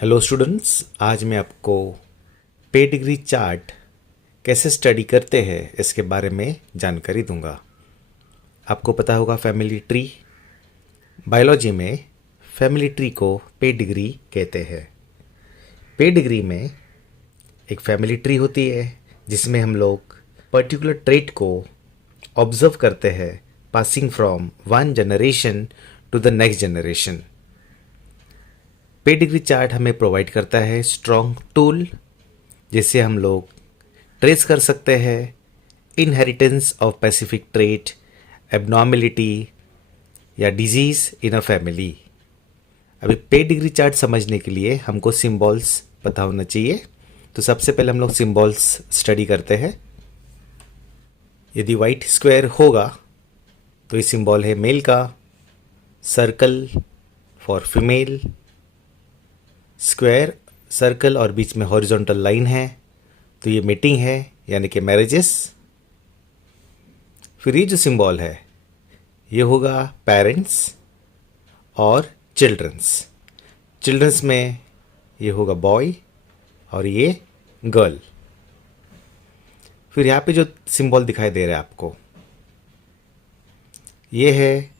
Hello students, आज मैं आपको पेडिग्री चार्ट कैसे स्टडी करते हैं इसके बारे में जानकारी दूंगा। आपको पता होगा फैमिली ट्री। बायोलॉजी में फैमिली ट्री को पेडिग्री कहते हैं। पेडिग्री में एक फैमिली ट्री होती है जिसमें हम लोग पर्टिकुलर ट्रेट को ऑब्जर्व करते हैं, passing from one generation to the next generation. Pedigree chart हमें प्रोवाइड करता है स्ट्रॉन्ग टूल जिससे हम लोग ट्रेस कर सकते हैं inheritance of specific trait, abnormality या डिजीज इन अ फैमिली। अभी पेडिग्री चार्ट समझने के लिए हमको सिंबल्स पता होना चाहिए। तो सबसे पहले हम लोग सिंबल्स स्टडी करते हैं। यदि वाइट स्क्वायर होगा तो ये सिंबल है मेल का, circle for female, square circle और बीच में हॉरिजॉन्टल लाइन है तो ये मीटिंग है यानी कि मैरिजेस। फिर ये जो सिंबल है ये होगा पेरेंट्स और चिल्ड्रंस। चिल्ड्रंस में ये होगा बॉय और ये गर्ल। फिर यहाँ पे जो सिंबल दिखाई दे रहा है आपको ये है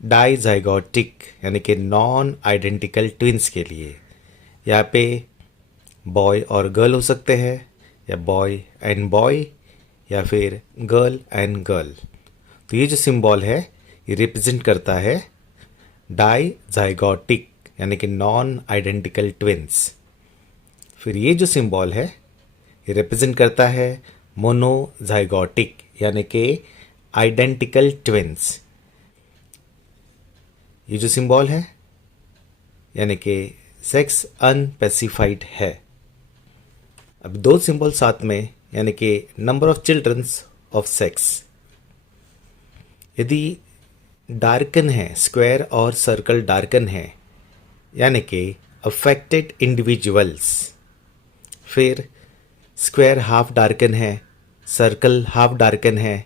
डाइजाइगोटिक यानी कि नॉन आइडेंटिकल ट्विंस के लिए। यहाँ पे बॉय और गर्ल हो सकते हैं या बॉय एंड बॉय या फिर गर्ल एंड गर्ल। तो ये जो सिंबल है ये रिप्रेजेंट करता है डाइजाइगोटिक यानी कि नॉन आइडेंटिकल ट्विंस। फिर ये जो सिंबल है ये रिप्रेजेंट करता है मोनोजाइगोटिक यानी कि आइडेंटिकल ट्विंस। ये जो सिंबल है यानी कि सेक्स अनस्पेसिफाइड है। अब दो सिंबल साथ में यानी कि number of childrens of sex. यदि डार्कन है, स्क्वायर और सर्कल डार्कन है यानी कि अफेक्टेड इंडिविजुअल्स। फिर स्क्वायर हाफ डार्कन है, सर्कल हाफ डार्कन है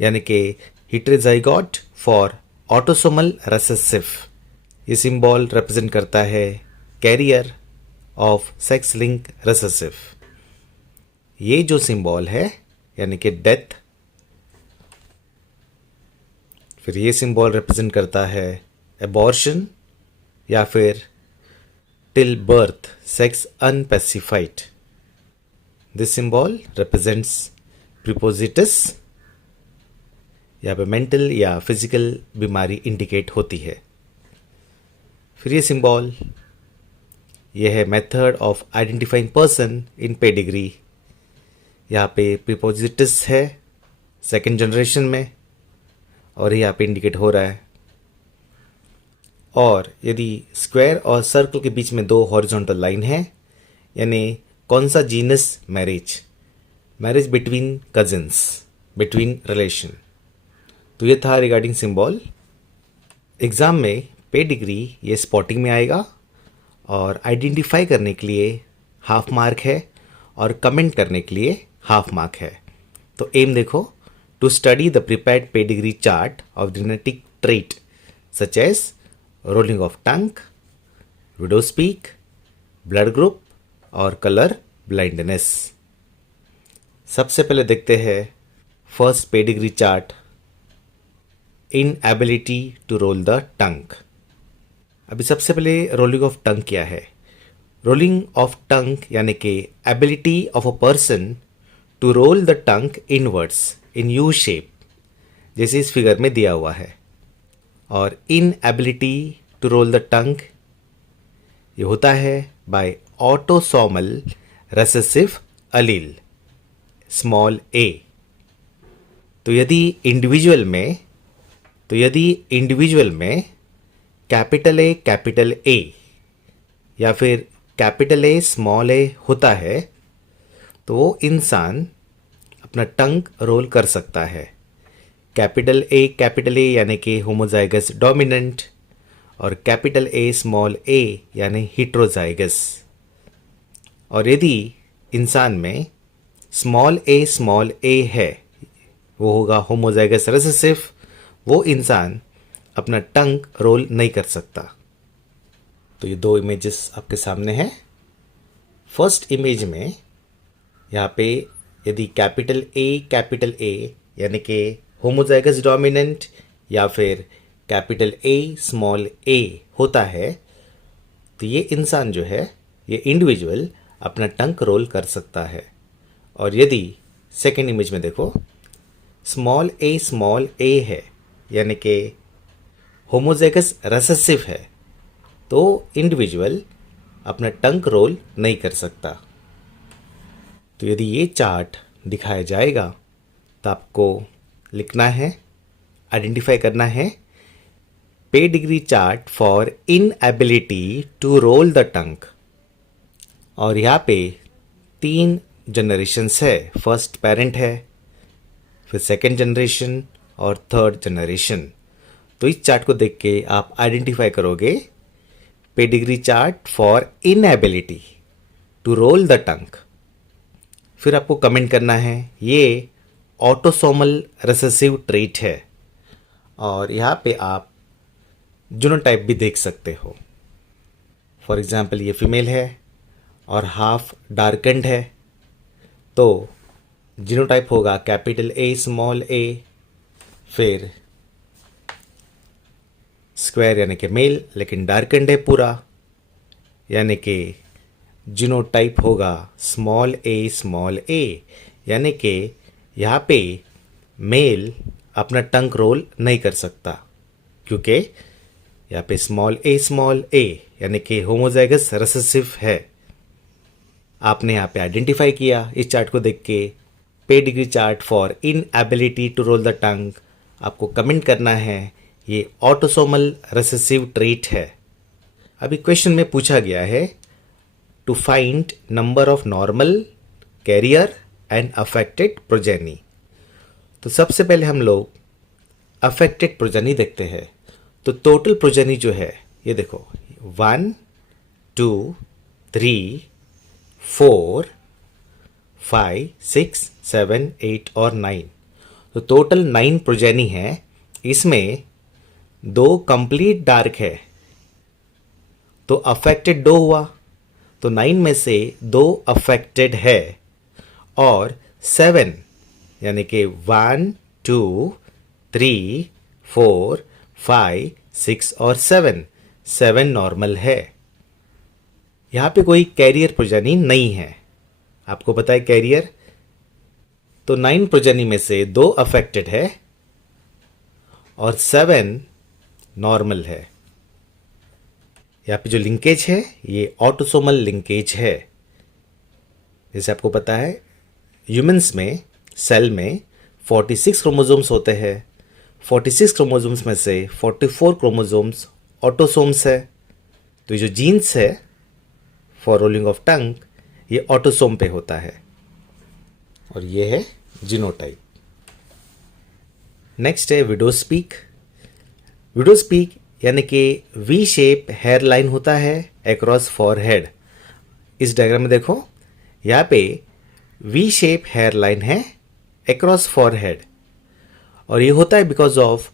यानी कि हेटेरोजाइगोट फॉर ऑटोसोमल रिसेसिव। ये सिंबल रिप्रेजेंट करता है carrier of sex link recessive. ये जो सिंबल है यानी कि डेथ। फिर ये सिंबल रिप्रेजेंट करता है एबॉर्शन या फिर till birth sex unspecified. This symbol represents propositus. यहाँ पे मेंटल या फिजिकल बीमारी इंडिकेट होती है। फिर ये सिंबल ये है method of identifying person in pedigree. यहाँ पे प्रीपोजिटस है सेकंड जनरेशन में और यहाँ पे इंडिकेट हो रहा है। और यदि स्क्वायर और सर्कल के बीच में दो हॉरिजॉन्टल लाइन है यानी कौन सा genus marriage, marriage between cousins, between relation. तो ये था रिगार्डिंग सिंबल। एग्ज़ाम में पेडिग्री ये स्पॉटिंग में आएगा और आइडेंटिफाई करने के लिए हाफ मार्क है और कमेंट करने के लिए हाफ मार्क है। तो एम देखो, to study the prepared pedigree chart of genetic trait such as rolling of tongue, widow speak, blood group और कलर ब्लाइंडनेस। सबसे पहले देखते हैं first pedigree chart, inability to roll the tongue. अभी सबसे पहले रोलिंग ऑफ टंग क्या है। रोलिंग ऑफ टंग यानी कि ability of a person to roll the tongue inwards in U shape, जैसे इस फिगर में दिया हुआ है। और inability to roll the tongue ये होता है by autosomal recessive allele small a. तो यदि इंडिविजुअल में कैपिटल ए या फिर कैपिटल ए स्मॉल ए होता है तो वो इंसान अपना टंग रोल कर सकता है। कैपिटल ए यानी कि होमोजाइगस डोमिनेंट और कैपिटल ए स्मॉल ए यानी हेटेरोजाइगस। और यदि इंसान में स्मॉल ए है वो होगा होमोजाइगस रिसेसिव, वो इंसान अपना टंग रोल नहीं कर सकता। तो तो ये दो इमेजेस आपके सामने हैं। फर्स्ट इमेज में यहाँ पे यदि कैपिटल ए यानी कि होमोजाइगस डोमिनेंट या फिर कैपिटल ए स्मॉल ए होता है तो ये इंसान जो है, ये इंडिविजुअल अपना टंग रोल कर सकता है। और यदि सेकेंड इमेज में देखो स्मॉल ए है यानी कि होमोजाइगस रिसेसिव है तो इंडिविजुअल अपना टंग रोल नहीं कर सकता। तो यदि ये चार्ट दिखाया जाएगा तो आपको लिखना है, आइडेंटिफाई करना है pedigree chart for inability to roll the tongue. और यहाँ पे 3 जनरेशन्स है। फर्स्ट पेरेंट है, फिर सेकेंड जनरेशन और थर्ड जनरेशन। तो इस चार्ट को देख के आप आइडेंटिफाई करोगे pedigree chart for inability to roll the tongue. फिर आपको कमेंट करना है ये ऑटोसोमल रिसेसिव ट्रेट है। और यहाँ पे आप जीनोटाइप भी देख सकते हो। फॉर एग्जाम्पल ये फीमेल है और हाफ डार्कन्ड है तो जीनोटाइप होगा कैपिटल ए स्मॉल ए, फिर स्क्वायर यानी कि मेल लेकिन डार्कन्ड है पूरा, यानी कि जीनोटाइप होगा स्मॉल ए यानी कि यहाँ पे मेल अपना टंग रोल नहीं कर सकता क्योंकि यहाँ पे स्मॉल ए यानी कि होमोजाइगस रिसेसिव है। आपने यहाँ पे आइडेंटिफाई किया इस चार्ट को देख के pedigree chart for inability to roll the tongue. आपको कमेंट करना है ये ऑटोसोमल रिसेसिव ट्रेट है। अभी क्वेश्चन में पूछा गया है to find number of normal carrier and affected progeny. तो सबसे पहले हम लोग अफेक्टेड प्रोजेनी देखते हैं। तो टोटल प्रोजेनी जो है ये देखो 1 2 3 4 5 6 7 8 और 9। तो टोटल 9 प्रोजेनी है। इसमें 2 कंप्लीट डार्क है तो अफेक्टेड 2 हुआ। तो 9 में से 2 अफेक्टेड है और 7 यानी कि 1 2 3 4 5 6 और 7 नॉर्मल है। यहाँ पे कोई कैरियर प्रोजेनी नहीं है। आपको पता है कैरियर। तो 9 प्रोजेनी में से 2 अफेक्टेड है और 7 नॉर्मल है। यहाँ पे जो लिंकेज है ये ऑटोसोमल लिंकेज है। जैसे आपको पता है ह्यूमंस में सेल में 46 क्रोमोसोम्स होते हैं। 46 क्रोमोसोम्स में से 44 क्रोमोसोम्स ऑटोसोम्स है। तो ये जो जीन्स है फॉर रोलिंग ऑफ टंग ये ऑटोसोम पे होता है और ये है जीनोटाइप। नेक्स्ट है विडोस्पीक। विडोस्पीक यानी कि वी शेप हेयर लाइन होता है अक्रॉस फॉरहेड। इस डायग्राम में देखो यहाँ पे वी शेप हेयर लाइन है अक्रॉस फॉरहेड और ये होता है because of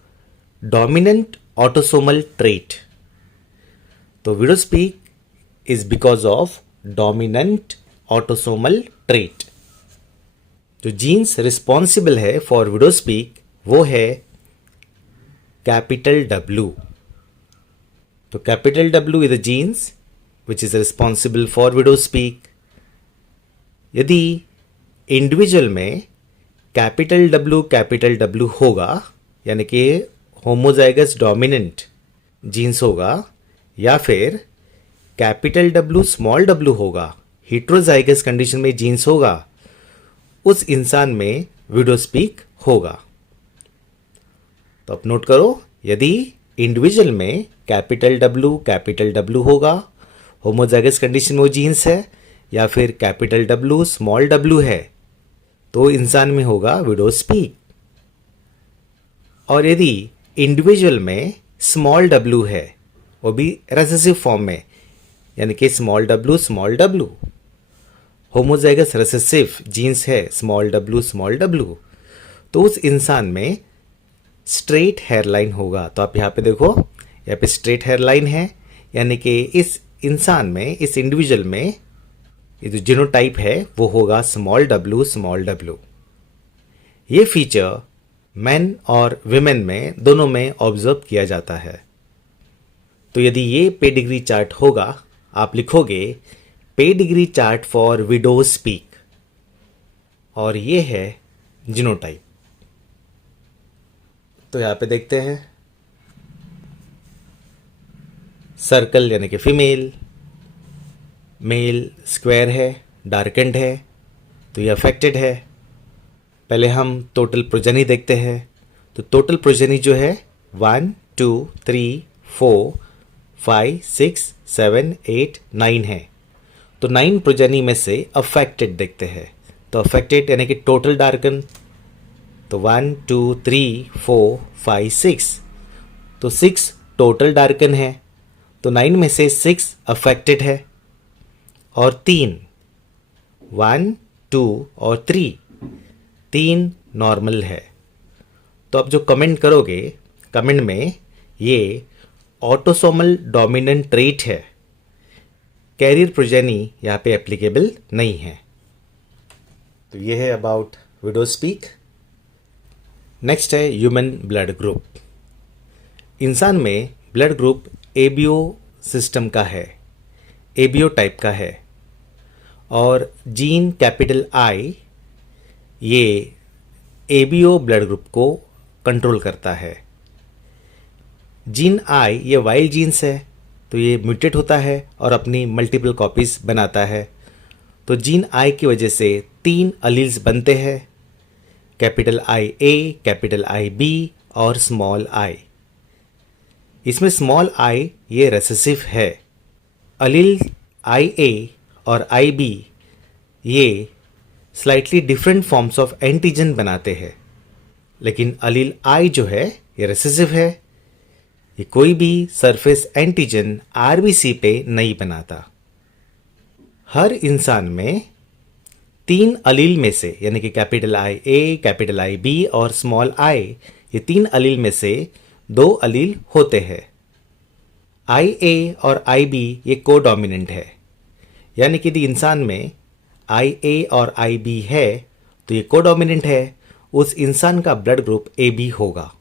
dominant autosomal trait. तो widow's peak is because of dominant autosomal trait. जो जीन्स रिस्पॉन्सिबल है फॉर विडोस्पीक वो है कैपिटल W। तो capital W is the genes which is responsible for widow's peak. यदि इंडिविजुअल में कैपिटल W होगा यानी कि होमोजाइगस डोमिनेंट जीन्स होगा या फिर कैपिटल W स्मॉल w होगा, हेटेरोजाइगस कंडीशन में जीन्स होगा, उस इंसान में विडोस्पीक होगा। तो आप नोट करो यदि इंडिविजुअल में कैपिटल W होगा, होमोजाइगस कंडीशन में वो जीन्स है या फिर कैपिटल W स्मॉल w है तो इंसान में होगा विडोस्पीक। और यदि इंडिविजुअल में स्मॉल w है वो भी रिसेसिव फॉर्म में यानी कि small w homozygous recessive genes है स्मॉल w तो उस इंसान में स्ट्रेट हेयर लाइन होगा। तो आप यहाँ पे देखो यहाँ पे स्ट्रेट हेयर लाइन है, यानी कि इस इंसान में, इस इंडिविजुअल में ये जो जीनोटाइप है वो होगा स्मॉल w। ये फीचर मेन और विमेन में दोनों में ऑब्जर्व किया जाता है। तो यदि ये पेडिग्री चार्ट होगा, आप लिखोगे pedigree chart for widows speak, और ये है जीनोटाइप। तो यहां पे देखते हैं, सर्कल यानी कि फीमेल, मेल स्क्वायर है, डार्केंड है, तो ये अफेक्टेड है। पहले हम टोटल प्रोजेनी देखते हैं। तो टोटल प्रोजेनी जो है 1 2 3 4 5 6 7 8 9 है। तो 9 प्रोजेनी में से अफेक्टेड देखते हैं। तो अफेक्टेड यानी कि टोटल डार्कन, तो 1 2 3 4 5 6, तो 6 टोटल डार्कन है। तो 9 में से 6 अफेक्टेड है और 3 1 2 और 3 नॉर्मल है। तो अब जो कमेंट करोगे, कमेंट में ये ऑटोसोमल डोमिनेंट ट्रेट है, कैरियर प्रोजेनी यहाँ पे एप्लीकेबल नहीं है। तो ये है अबाउट विडो स्पीक। नेक्स्ट है ह्यूमन ब्लड ग्रुप। इंसान में ब्लड ग्रुप एबीओ सिस्टम का है, एबीओ टाइप का है, और जीन कैपिटल आई ये एबीओ ब्लड ग्रुप को कंट्रोल करता है। जीन आई ये वाइल्ड जीन्स है, तो ये म्यूटेट होता है और अपनी मल्टीपल कॉपीज बनाता है। तो जीन आई की वजह से 3 अलील्स बनते हैं, capital I A, capital I B और स्मॉल आई। इसमें स्मॉल आई ये रेसेसिव है। अलील आई ए और आई बी ये slightly different forms of antigen बनाते हैं, लेकिन अलील आई जो है ये रेसेसिव है। ये कोई भी सरफेस एंटीजन आरबीसी पे नहीं बनाता। हर इंसान में 3 अलील में से, यानी कि capital I A, capital I B और स्मॉल आई, ये 3 अलील में से 2 अलील होते हैं। आई ए और आई बी ये कोडोमिनेंट है, यानी कि यदि इंसान में आई ए और आई बी है तो ये कोडोमिनेंट है, उस इंसान का ब्लड ग्रुप ए बी होगा।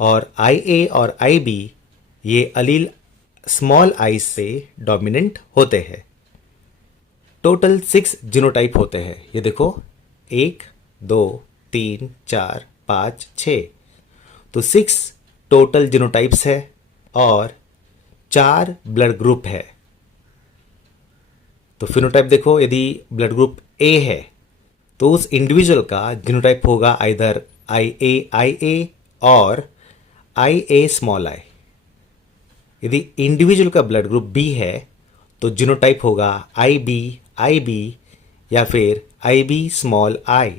और आई ए और आई बी ये अलील स्मॉल आई से डोमिनेंट होते हैं। टोटल 6 जीनोटाइप होते हैं। ये देखो 1 2 3 4 5 6, तो 6 टोटल जीनोटाइप्स है और 4 ब्लड ग्रुप है। तो फिनोटाइप देखो, यदि ब्लड ग्रुप ए है तो उस इंडिविजुअल का जीनोटाइप होगा आइदर आई ए और आई ए स्मॉल आई। यदि इंडिविजुअल का ब्लड ग्रुप बी है तो जीनोटाइप होगा आई बी या फिर आई बी स्मॉल आई।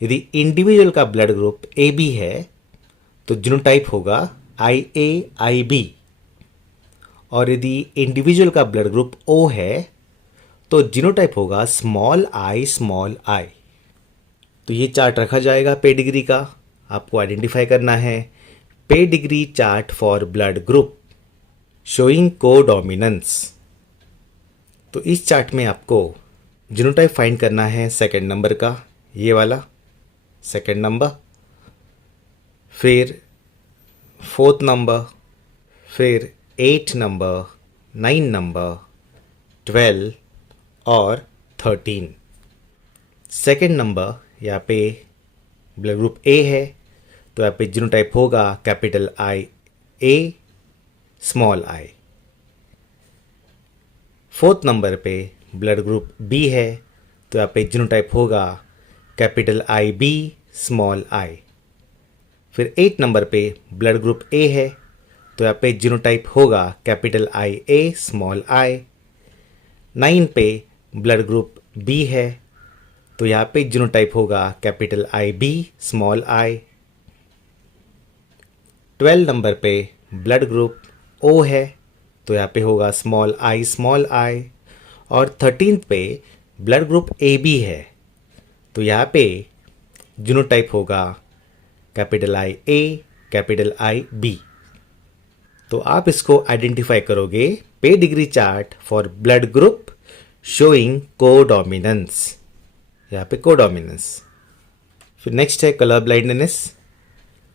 यदि इंडिविजुअल का ब्लड ग्रुप ए बी है तो जीनोटाइप होगा आई बी, और यदि इंडिविजुअल का ब्लड ग्रुप ओ है तो जीनोटाइप होगा स्मॉल आई। तो ये चार्ट रखा जाएगा पेडिग्री का। आपको आइडेंटिफाई करना है pedigree chart for blood group showing codominance. तो इस चार्ट में आपको जीनोटाइप फाइंड करना है सेकंड नंबर का, ये वाला सेकंड नंबर, फिर 4th नंबर, फिर 8 नंबर, 9 नंबर, 12 और 13। सेकंड नंबर यहाँ पे ब्लड ग्रुप ए है तो यहाँ पे जीनोटाइप होगा capital I A small I. 4th number पे ब्लड ग्रुप बी है तो यहाँ पे जीनोटाइप होगा capital I B small I. फिर 8 नंबर पे ब्लड ग्रुप ए है तो यहाँ पे जीनोटाइप होगा कैपिटल आई ए स्मॉल आई। 9 पे ब्लड ग्रुप बी है तो यहाँ पे जीनोटाइप होगा capital I B small I. 12 number पे ब्लड ग्रुप ओ है तो यहाँ पे होगा स्मॉल आई। और 13th पे ब्लड ग्रुप ए बी है तो यहाँ पे जीनोटाइप होगा capital I A capital I B. तो आप इसको आइडेंटिफाई करोगे pedigree chart for blood group showing codominance, यहाँ पे कोडोमिनेंस। फिर नेक्स्ट है कलर ब्लाइंडनेस।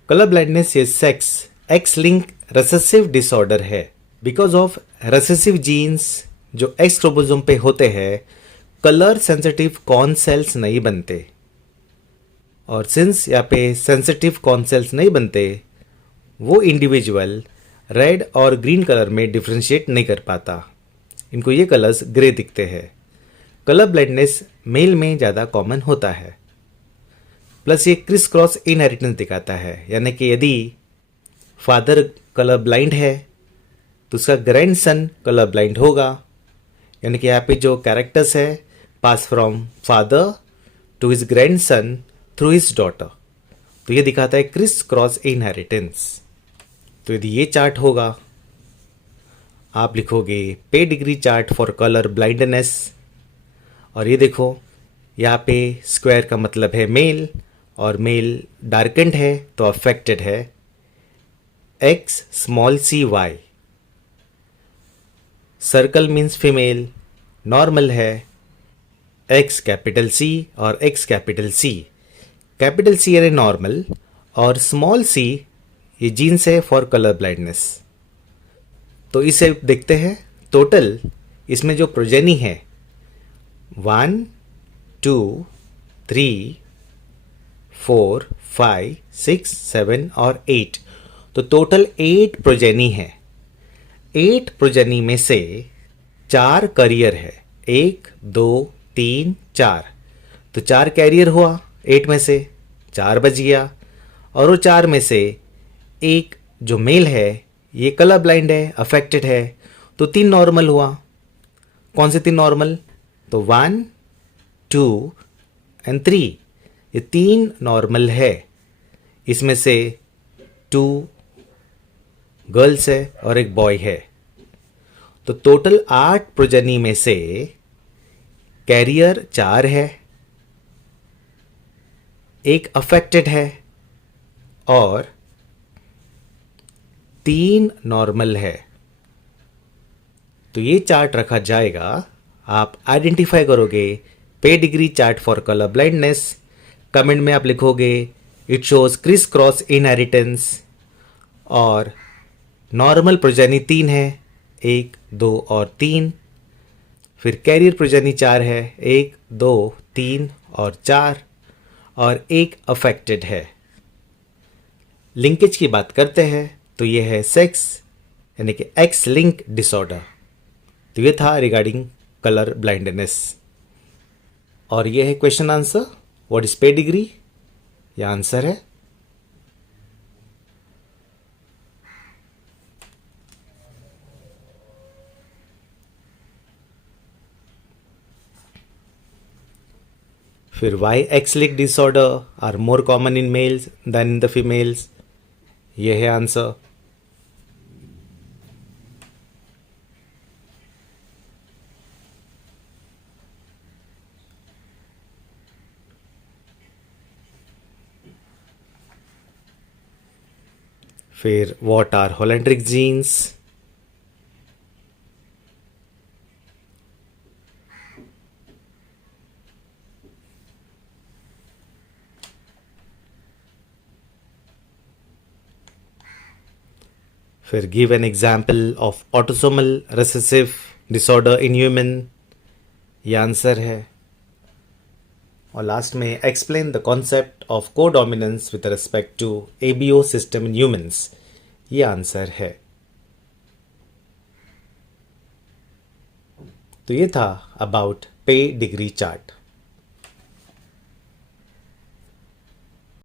कलर ब्लाइंडनेस ये sex X link recessive disorder है। बिकॉज ऑफ रेसेसिव जीन्स जो एक्स क्रोमोसोम पे होते हैं, कलर सेंसिटिव कॉर्न सेल्स नहीं बनते, और सिंस यहाँ पे सेंसिटिव कॉर्न सेल्स नहीं बनते, वो इंडिविजुअल रेड और ग्रीन कलर में डिफ्रेंशिएट नहीं कर पाता, इनको ये कलर्स ग्रे दिखते हैं। कलर ब्लाइंडनेस मेल में ज़्यादा कॉमन होता है। प्लस ये क्रिस क्रॉस इनहेरिटेंस दिखाता है, यानी कि यदि फादर कलर ब्लाइंड है तो उसका ग्रैंडसन कलर ब्लाइंड होगा, यानी कि यहाँ पे जो कैरेक्टर्स है pass from father to his grandson through his daughter, तो ये दिखाता है क्रिस क्रॉस इनहेरिटेंस। तो यदि ये चार्ट होगा, आप लिखोगे पे degree chart for colour blindness, और ये देखो यहाँ पे स्क्वायर का मतलब है मेल, और मेल डार्केंड है तो अफेक्टेड है X small C Y. Circle means female, normal है एक्स कैपिटल सी और X capital C. Capital C यानी नॉर्मल, और स्मॉल सी ये जीन्स है फॉर कलर ब्लाइंडनेस। तो इसे देखते हैं टोटल, इसमें जो प्रोजेनी है 1 2 3 4 5 6 7 और 8, तो टोटल 8 प्रोजेनी है। 8 प्रोजेनी में से 4 करियर है, 1 2 3 4, तो 4 कैरियर हुआ, 8 में से 4 बच गया, और वो 4 में से एक जो मेल है ये कलर ब्लाइंड है, अफेक्टेड है, तो 3 नॉर्मल हुआ। कौन से 3 नॉर्मल? तो 1 2 एंड 3, ये 3 नॉर्मल है। इसमें से 2 गर्ल्स है और एक बॉय है, तो टोटल 8 प्रोजेनी में से कैरियर 4 है, एक अफेक्टेड है और 3 नॉर्मल है। तो ये चार्ट रखा जाएगा, आप आइडेंटिफाई करोगे pedigree chart for colour blindness. Comment में आप लिखोगे it shows criss cross inheritance, और नॉर्मल प्रोजेनी 3 है, 1 2 और 3। फिर कैरियर प्रोजेनी 4 है, 1 2 3 और 4, और एक अफेक्टेड है। लिंकेज की बात करते हैं तो ये है सेक्स यानी कि एक्स लिंक डिसऑर्डर। तो ये था रिगार्डिंग कलर ब्लाइंडनेस, और ये है question answer. What is pedigree? यह आंसर है फिर Y X link disorder are more common in males than in the females, ये है आंसर। फिर व्हाट आर होलेंड्रिक जीन्स? फिर give an example of autosomal recessive disorder in human, ये answer है। और लास्ट में explain the concept of codominance with respect to ABO system in humans, ये answer है। तो ये था अबाउट पे डिग्री चार्ट।